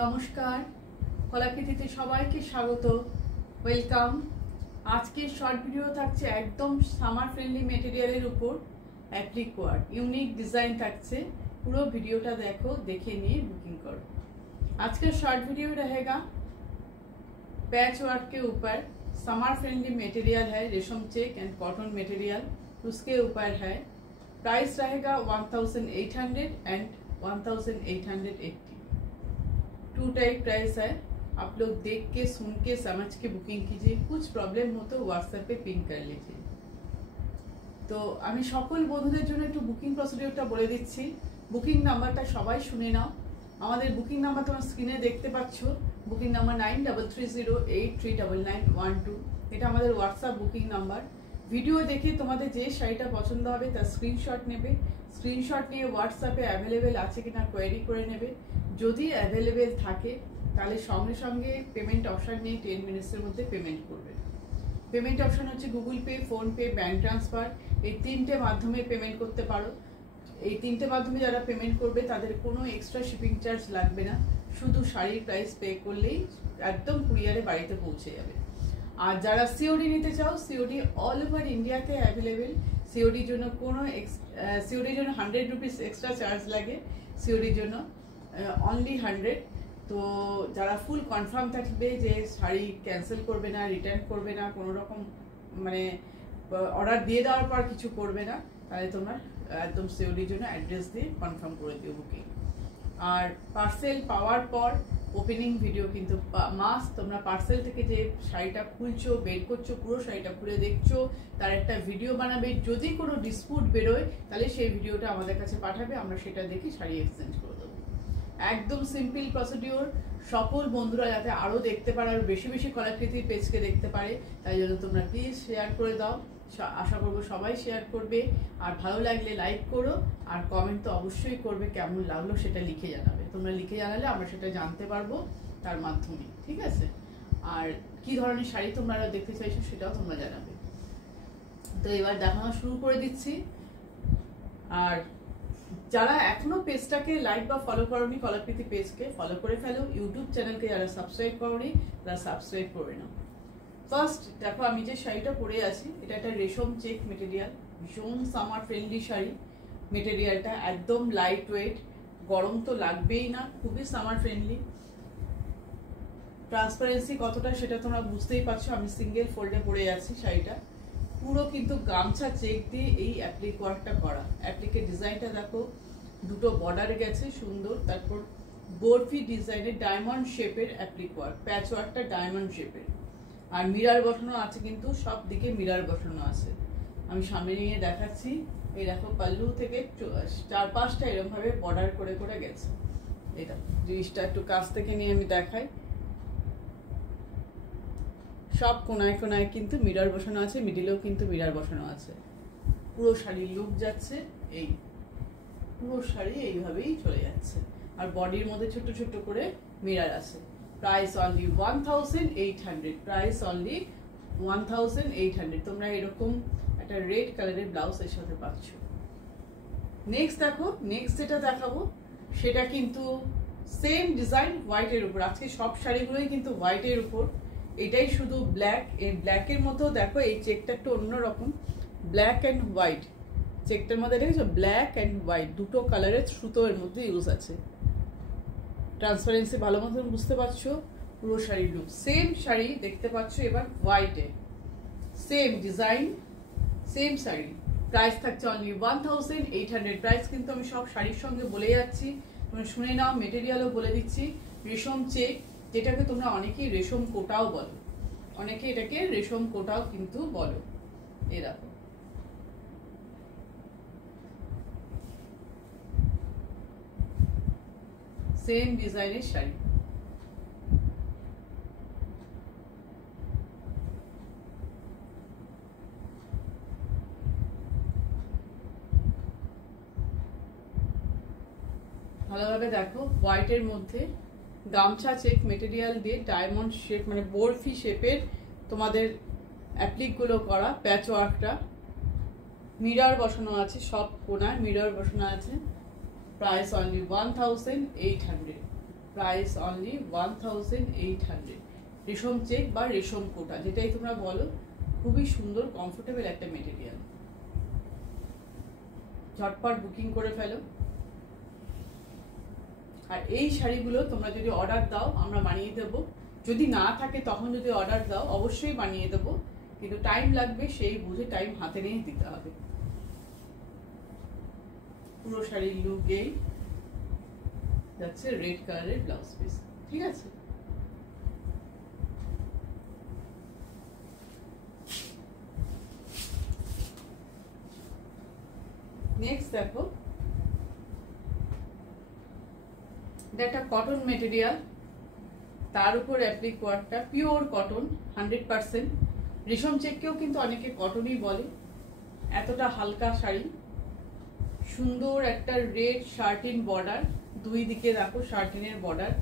নমস্কার, কলাকৃতিতে সবাইকে স্বাগত, ওয়েলকাম। আজকের শর্ট ভিডিও থাকছে একদম সামার ফ্রেন্ডলি মেটেরিয়ালের উপর অ্যাপ্লিক ওয়ার্ক, ইউনিক ডিজাইন থাকছে। পুরো ভিডিওটা দেখো, দেখে নিয়ে बुकिंग करो। आज का शॉर्ट वीडियो रहेगा पैच वर्क के ऊपर। समर फ्रेंडली मटेरियल है, रेशम चेक एंड कॉटन मटेरियल, उसके ऊपर है। प्राइस रहेगा 1800 एंड 1880। टू टाइप प्राइस है। आप लोग देख के सुन के समझ के बुकिंग कीजिए। कुछ प्रॉब्लम हो तो व्हाट्सएप पे पिन कर लीजिए। তো আমি সকল বন্ধুদের জন্য একটু বুকিং প্রসিডিউরটা বলে দিচ্ছি। বুকিং নাম্বারটা সবাই শুনে নাও। আমাদের বুকিং নাম্বার তোমরা স্ক্রিনে দেখতে পাচ্ছ। Booking number 9330839912। এটা আমাদের হোয়াটসঅ্যাপ বুকিং নাম্বার। ভিডিও দেখে তোমাদের যে শাড়িটা পছন্দ হবে তার স্ক্রিনশট নেবে। স্ক্রিনশট নিয়ে হোয়াটসঅ্যাপে অ্যাভেলেবেল আছে কিনা কোয়েরি করে নেবে। যদি অ্যাভেলেবেল থাকে তাহলে সঙ্গে সঙ্গে পেমেন্ট অপশান নিয়ে 10 মিনিটসের মধ্যে পেমেন্ট করবে। পেমেন্ট অপশন হচ্ছে Google pay, PhonePe, bank transfer. এই তিনটে মাধ্যমে পেমেন্ট করতে পারো। এই তিনটে মাধ্যমে যারা পেমেন্ট করবে তাদের কোনো এক্সট্রা শিপিং চার্জ লাগবে না। শুধু শাড়ির প্রাইস পে করলেই একদম কুরিয়ারে বাড়িতে পৌঁছে যাবে। আর যারা সিওডি নিতে চাও, সিওডি অল ওভার ইন্ডিয়াতে অ্যাভেলেবেল। সিওডির জন্য সিওডির জন্য 100 রুপিস এক্সট্রা চার্জ লাগে। সিওডির জন্য অনলি 100। তো যারা ফুল কনফার্ম থাকবে যে শাড়ি ক্যান্সেল করবে না, রিটার্ন করবে না, কোনো রকম মানে অর্ডার দিয়ে দেওয়ার পর কিছু করবে না, তাহলে তোমরা একদম সিওডির জন্য অ্যাড্রেস দিয়ে কনফার্ম করে দিও বুকিং। আর পার্সেল পাওয়ার পর ওপেনিং ভিডিও কিন্তু মাস্ট। তোমরা পার্সেল থেকে যে শাড়িটা খুলছো, বের করছো, পুরো শাড়িটা খুলে দেখছো, তার একটা ভিডিও বানাবে। যদি কোনো ডিসপুট বেরোয় তাহলে সেই ভিডিওটা আমাদের কাছে পাঠাবে, আমরা সেটা দেখে শাড়ি এক্সচেঞ্জ করে দেবো। একদম সিম্পল প্রসিডিওর। সকল বন্ধুরা যাতে আরও দেখতে পারে, আরও বেশি বেশি কলাকৃতির পেজকে দেখতে পারে, তাই জন্য তোমরা প্লিজ শেয়ার করে দাও। আশা করবো সবাই শেয়ার করবে। আর ভালো লাগলে লাইক করো, আর কমেন্ট তো অবশ্যই করবে, কেমন লাগলো সেটা লিখে জানাবে। তোমরা লিখে জানালে আমরা সেটা জানতে পারবো তার মাধ্যমে, ঠিক আছে? আর কি ধরনের শাড়ি তোমরা দেখতে চাইছো সেটাও তোমরা জানাবে। তো এবার দেখানো শুরু করে দিচ্ছি। আর যারা এখনো পেজটাকে লাইক বা ফলো করোনি, কলাকৃতি পেজকে ফলো করে ফেলো। ইউটিউব চ্যানেলকে যারা সাবস্ক্রাইব করোনি তারা সাবস্ক্রাইব করে নাও। ফার্স্ট দেখো, আমি যে শাড়িটা পরে আছি এটা একটা রেশম চেক মেটেরিয়াল, ভীষণ সামার ফ্রেন্ডলি শাড়ি। মেটেরিয়ালটা একদম লাইট ওয়েট, গরম তো লাগবেই না, খুবই সামার ফ্রেন্ডলি। ট্রান্সপারেন্সি কতটা সেটা তোমরা বুঝতেই পারছো। আমি সিঙ্গেল ফোল্ডে পরে আছি শাড়িটা। পুরো কিন্তু গামছা চেক দিয়ে এই অ্যাপ্লিক ওয়ার্কটা করা। অ্যাপ্লিকের ডিজাইনটা দেখো, দুটো বর্ডার গেছে সুন্দর। তারপর বরফি ডিজাইনের ডায়মন্ড শেপের অ্যাপ্লিক ওয়ার্ক, প্যাচ ওয়ার্কটা ডায়মন্ড শেপের। আর মিরার বসানো আছে, কিন্তু সব দিকে মিরার বসানো আছে। আমি সামনে নিয়ে দেখাচ্ছি। এই দেখো, পাল্লু থেকে 4-5টা এরকম ভাবে বর্ডার করে করে গেছে। এটা জিনিসটা একটু কাছ থেকে নিয়ে আমি দেখাই। সব কোনায় কোনায় কিন্তু মিরার বসানো আছে, মিডিলেও কিন্তু মিরার বসানো আছে। পুরো শাড়ির লুক যাচ্ছে এই, পুরো শাড়ি এইভাবেই চলে যাচ্ছে। আর বডির মধ্যে ছোট ছোট করে মিরার আছে। Price only 1800। Price only 1800। তোমরা এরকম একটা রেড কালারের ব্লাউজ এর সাথে পাচ্ছ। নেক্সট দেখো, নেক্সট যেটা দেখাবো সেটা কিন্তু সেম ডিজাইন হোয়াইটের উপর। আজকে সব শাড়িগুলোই কিন্তু হোয়াইটের উপর। এটাই শুধু ব্ল্যাক। এই ব্ল্যাকের মধ্যেও দেখো এই চেকটা একটু অন্যরকম, ব্ল্যাক অ্যান্ড হোয়াইট। চেকটার মধ্যে দেখেছো ব্ল্যাক অ্যান্ড হোয়াইট, দুটো কালারের সুতো এর মধ্যে ইউজ আছে। ট্রান্সপারেন্সি ভালো মতন বুঝতে পারছো। পুরো শাড়ির লুক সেম শাড়ি দেখতে পাচ্ছ এবার হোয়াইটে, same design, same sari. Price থাকছে অনলি 1800। প্রাইস কিন্তু আমি সব শাড়ির সঙ্গে বলে যাচ্ছি, তোমরা শুনে নাও। মেটেরিয়ালও বলে দিচ্ছি, রেশম চেক, যেটাকে তোমরা অনেকেই রেশম কোটাও বলো, অনেকে এটাকে রেশম কোটাও কিন্তু বলো। এ দেখো, সেম ডিজাইনের শাড়ি। ভালোভাবে দেখো, হোয়াইটের মধ্যে গামছা চেক মেটেরিয়াল দিয়ে ডায়মন্ড শেপ মানে বরফি শেপের তোমাদের অ্যাপ্লিকগুলো করা প্যাচ ওয়ার্কটা। মিরার বসানো আছে, সব কোনায় মিরার বসানো আছে। Price only 1800। Price only 1800। রেশম চেক বা রেশম কোটা যেটাই তোমরা বলো, খুবই সুন্দর কমফোর্টেবল একটা মেটেরিয়াল। ঝটপট বুকিং করে ফেলো। আর এই শাড়িগুলো তোমরা যদি অর্ডার দাও আমরা বানিয়ে দেবো, যদি না থাকে তখন যদি অর্ডার দাও অবশ্যই বানিয়ে দেবো, কিন্তু টাইম লাগবে, সেই বুঝে টাইম হাতে নিয়ে দিতে হবে। পুরো শাড়ির লুক এই যাচ্ছে রেড কালারের ব্লাউজ পিস, ঠিক আছে। নেক্সট দেখো, এটা একটা কটন মেটেরিয়াল, তার উপর অ্যাপ্লিক ওয়ার্কটা পিওর কটন 100%। রেশম চেককেও কিন্তু অনেকে কটনই বলে। এতটা হালকা শাড়ি, সুন্দর একটা রেড শার্টিন বর্ডার, দুই দিকে দেখো শার্টিনের বর্ডার।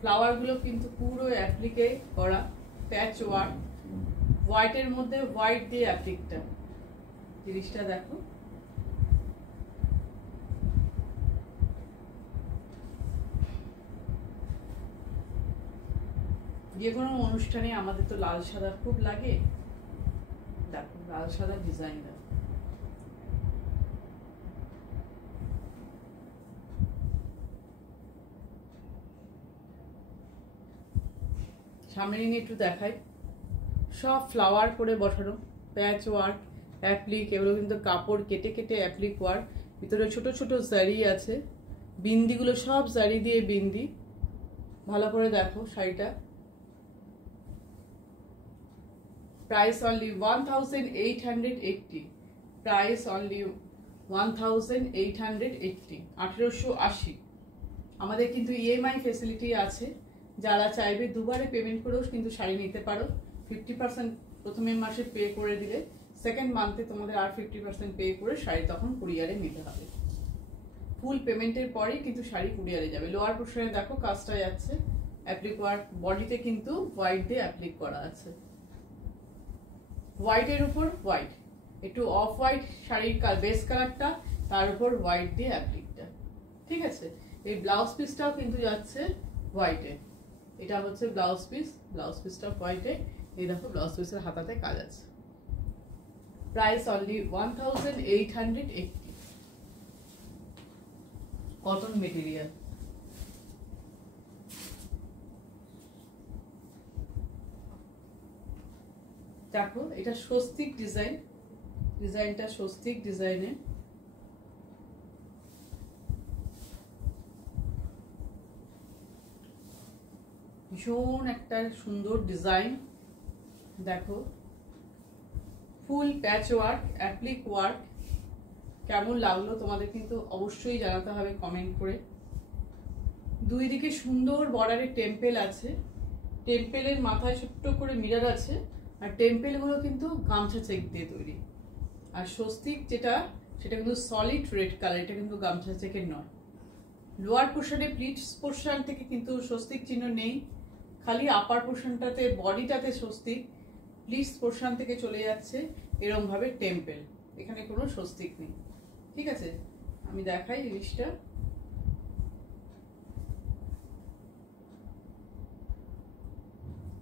ফ্লাওয়ারগুলো কিন্তু পুরো অ্যাপ্লিকে করা, প্যাচ ওয়ার্ক, হোয়াইটের মধ্যে হোয়াইট দিয়ে অ্যাপ্লিকটা। জিনিসটা দেখো, যে কোনো অনুষ্ঠানে আমাদের তো লাল সাদা খুব লাগে, দেখো লাল সাদা ডিজাইন। সামনে নিয়ে একটু দেখাই, সব ফ্লাওয়ার করে বসানো, প্যাচ ওয়ার্ক, অ্যাপ্লিক, এগুলো কিন্তু কাপড় কেটে কেটে অ্যাপ্লিক ওয়ার্ক। ভিতরে ছোট ছোট জারি আছে, বিন্দিগুলো সব জারি দিয়ে বিন্দি। ভালো করে দেখো শাড়িটা। Price only 1880। Price only 1880, 1880। আমাদের কিন্তু ইএমআই ফেসিলিটি আছে, যারা চাইবে দুবারে পেমেন্ট করেও কিন্তু শাড়ি নিতে পারো। 50% প্রথমে মাসে পে করে দিলে সেকেন্ড মান্থে তোমাদের আর 50% পে করে শাড়ি তখন কুরিয়ারে নিতে হবে। ফুল পেমেন্টের পরেই কিন্তু শাড়ি কুরিয়ারে যাবে। লোয়ার পোর্শনে দেখো কাজটা যাচ্ছে, অ্যাপ্লিক ওয়ার্ক, বডিতে কিন্তু হোয়াইট দিয়ে অ্যাপ্লিক করা আছে। হোয়াইটের উপর হোয়াইট, একটু অফ হোয়াইট শাড়ির বেস কালারটা, তার উপর হোয়াইট দিয়ে অ্যাপ্লিকটা, ঠিক আছে। এই ব্লাউজ পিসটাও কিন্তু যাচ্ছে হোয়াইটে, এটা হচ্ছে ব্লাউজ পিস, ব্লাউজ পিসটা হোয়াইটে। এই দেখো ব্লাউজ পিসের হাতাতে কাজ আছে। Price only 1880। Cotton material. দেখো এটা স্বস্তিক ডিজাইন, ডিজাইনটা স্বস্তিক ডিজাইনের। ভীষণ একটা সুন্দর ডিজাইন, দেখো ফুল প্যাচ ওয়ার্ক, অ্যাপ্লিক ওয়ার্ক। কেমন লাগলো তোমাদের কিন্তু অবশ্যই জানাতে হবে কমেন্ট করে। দুই দিকে সুন্দর বর্ডারের টেম্পেল আছে, টেম্পেলের মাথায় ছোট্ট করে মিরর আছে, আর টেম্পেলগুলো কিন্তু গামছা চেক দিয়ে তৈরি। আর স্বস্তিক যেটা, সেটা কিন্তু সলিড রেড কালার, এটা কিন্তু গামছা চেকের নয়। লোয়ার পোর্শনে প্লিটস পোর্শন থেকে কিন্তু স্বস্তিক চিহ্ন নেই, খালি আপার পোর্শনটাতে বডিটাতে স্বস্তিক, প্লিটস পোর্শন থেকে চলে যাচ্ছে এরকম ভাবে টেম্পেল, এখানে কোনো স্বস্তিক নেই, ঠিক আছে। আমি দেখাই জিনিসটা,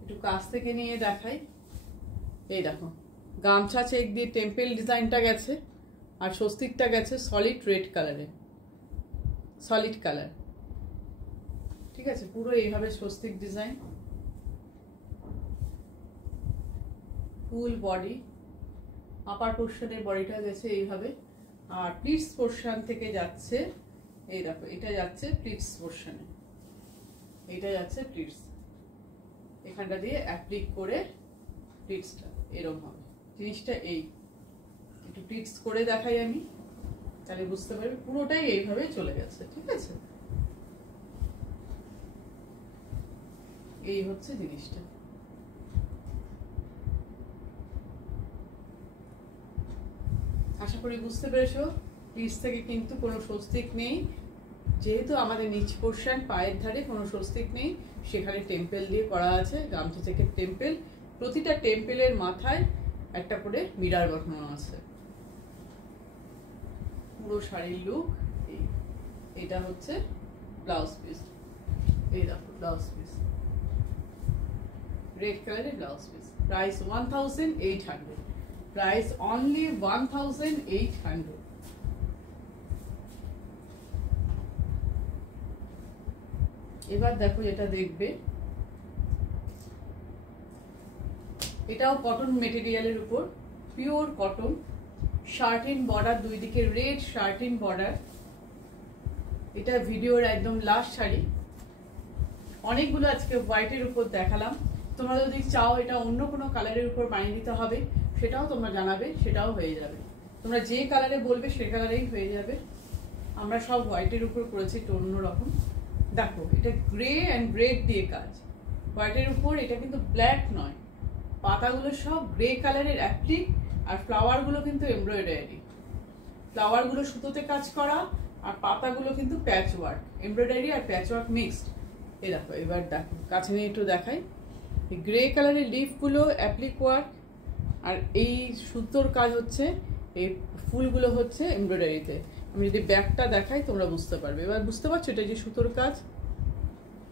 একটু কাছ থেকে নিয়ে দেখাই। এই দেখো গামছা চেক দিয়ে টেম্পেল ডিজাইনটা গেছে, আর স্বস্তিকটা গেছে সলিড রেড কালারে, সলিড কালার, ঠিক আছে। পুরো এইভাবে স্বস্তিক ডিজাইন, ফুল বডি, আপার পোর্শনের বডিটা গেছে এইভাবে, আর প্লিটস পোর্শন থেকে যাচ্ছে, এই দেখো এটা যাচ্ছে প্লিটস পোর্শনে, এটা যাচ্ছে প্লিটস, এখানটা দিয়ে অ্যাপ্লিক করে প্লিটসটা এরকম হবে। জিনিসটা এই একটু প্লিটস করে দেখাই আমি, তাহলে বুঝতে পারবে। পুরোটাই এইভাবে চলে গেছে, ঠিক আছে। এই হচ্ছে জিনিসটা। আশা করি বুঝতে পেরেছো। প্লিটস থেকে কিন্তু কোনো স্বস্তিক নেই, যেহেতু আমাদের নিচ পোর্শন পায়ের ধারে কোনো স্বস্তিক নেই, সেখানে টেম্পেল দিয়ে করা আছে, গামছা চেকের টেম্পেল। প্রতিটা টেম্পেলের মাথায় একটা করে মিরর বসানো আছে। পুরো শাড়ির লুক এটা হচ্ছে ব্লাউজ পিস, এই দেখো ব্লাউজ পিস, রেড কালারের blouse piece, price 1800, price only 1800। এবার দেখো যেটা দেখবে, এটাও কটন মেটেরিয়ালের উপর, পিওর কটন, শার্টিন বর্ডার, দুই দিকে রেড শার্টিন বর্ডার। এটা ভিডিওর একদম লাস্ট শাড়ি। অনেকগুলো আজকে হোয়াইটের উপর দেখালাম, তোমরা যদি চাও এটা অন্য কোনো কালারের উপর বানিয়ে দিতে হবে সেটাও তোমরা জানাবে, সেটাও হয়ে যাবে। তোমরা যে কালারে বলবে সে কালারেই হয়ে যাবে। আমরা সব হোয়াইটের উপর করেছি, একটু অন্যরকম। দেখো এটা গ্রে অ্যান্ড রেড দিয়ে কাজ, হোয়াইটের উপর। এটা কিন্তু ব্ল্যাক নয়, পাতাগুলো সব গ্রে কালারের অ্যাপ্লিক, আর ফ্লাওয়ারগুলো কিন্তু এমব্রয়ডারি। ফ্লাওয়ারগুলো সুতোতে কাজ করা, আর পাতাগুলো কিন্তু প্যাচ ওয়ার্ক, এমব্রয়ডারি আর প্যাচ ওয়ার্ক মিক্সড। এই দেখো, এবার দেখো কাছে নিয়ে একটু দেখাই। এই গ্রে কালারের লিফগুলো অ্যাপ্লিক ওয়ার্ক, আর এই সুতোর কাজ হচ্ছে, এই ফুলগুলো হচ্ছে এমব্রয়ডারিতে। আমি যদি ব্যাকটা দেখাই তোমরা বুঝতে পারবে। এবার বুঝতে পারছো এটা যে সুতোর কাজ,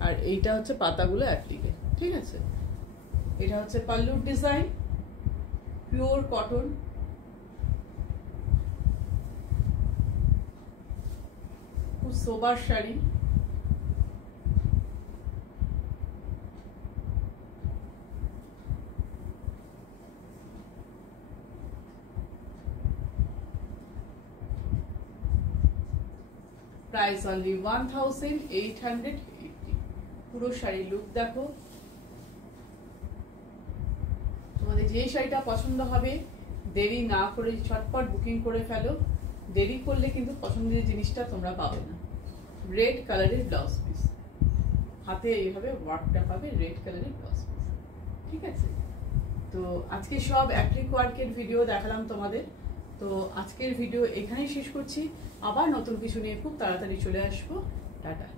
আর এইটা হচ্ছে পাতাগুলো অ্যাপ্লিকে। ঠিক আছে, এটা হচ্ছে পাল্লুর ডিজাইন, পিওর কটন, খুব সোবার শাড়ি। Price only 1880। পুরো শাড়ি লুক দেখো। তোমাদের যে শাড়িটা পছন্দ হবে দেরি না করে ঝটপট বুকিং করে ফেলো। দেরি করলে কিন্তু পছন্দের জিনিসটা তোমরা পাবে না। রেড কালারের ব্লাউজ পিস, হাতে এইভাবে ওয়ার্কটা পাবে, রেড কালারের ব্লাউজ পিস। ঠিক আছে, তো আজকে সব অ্যাপ্লিক ওয়ার্কের ভিডিও দেখালাম তোমাদের। তো আজকের ভিডিও এখানেই শেষ করছি, আবার নতুন কিছু নিয়ে খুব তাড়াতাড়ি চলে আসবো। টাটা।